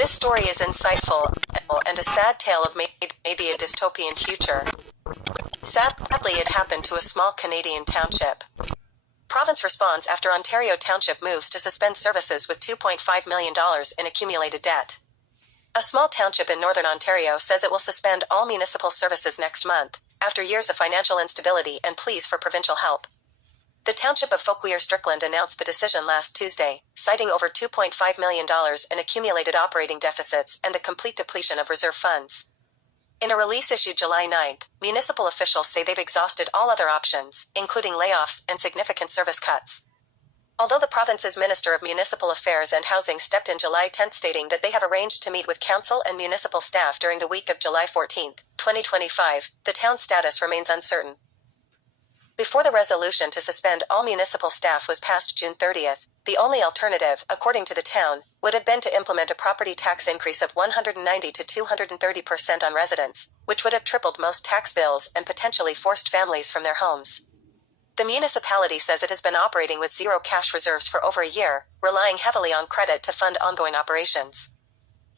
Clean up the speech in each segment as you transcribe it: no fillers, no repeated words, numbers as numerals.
This story is insightful and a sad tale of maybe a dystopian future. Sadly, it happened to a small Canadian township. Province responds after Ontario Township moves to suspend services with $2.5 million in accumulated debt. A small township in northern Ontario says it will suspend all municipal services next month, after years of financial instability and pleas for provincial help. The Township of Fauquier-Strickland announced the decision last Tuesday, citing over $2.5 million in accumulated operating deficits and the complete depletion of reserve funds. In a release issued July 9th, municipal officials say they've exhausted all other options, including layoffs and significant service cuts. Although the province's Minister of Municipal Affairs and Housing stepped in July 10th stating that they have arranged to meet with council and municipal staff during the week of July 14, 2025, the town's status remains uncertain. Before the resolution to suspend all municipal staff was passed June 30th, the only alternative, according to the town, would have been to implement a property tax increase of 190 to 230% on residents, which would have tripled most tax bills and potentially forced families from their homes. The municipality says it has been operating with zero cash reserves for over a year, relying heavily on credit to fund ongoing operations.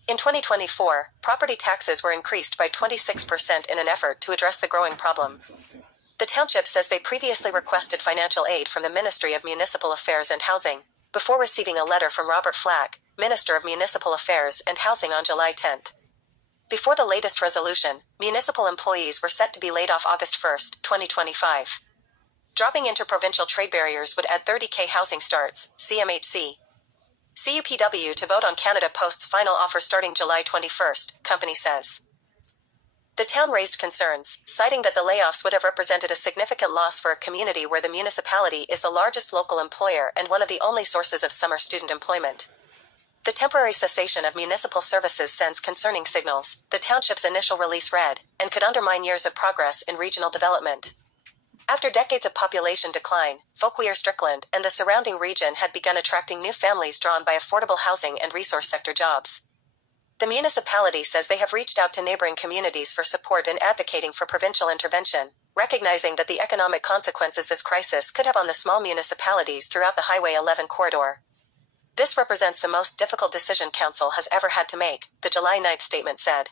In 2024, property taxes were increased by 26% in an effort to address the growing problem. The township says they previously requested financial aid from the Ministry of Municipal Affairs and Housing, before receiving a letter from Robert Flack, Minister of Municipal Affairs and Housing on July 10th. Before the latest resolution, municipal employees were set to be laid off August 1, 2025. Dropping interprovincial trade barriers would add 30,000 housing starts, CMHC. CUPW to vote on Canada Post's final offer starting July 21st, company says. The town raised concerns, citing that the layoffs would have represented a significant loss for a community where the municipality is the largest local employer and one of the only sources of summer student employment. The temporary cessation of municipal services sends concerning signals, the township's initial release read, and could undermine years of progress in regional development. After decades of population decline, Fauquier-Strickland and the surrounding region had begun attracting new families drawn by affordable housing and resource sector jobs. The municipality says they have reached out to neighboring communities for support in advocating for provincial intervention, recognizing that the economic consequences this crisis could have on the small municipalities throughout the Highway 11 corridor. This represents the most difficult decision council has ever had to make, the July 9th statement said.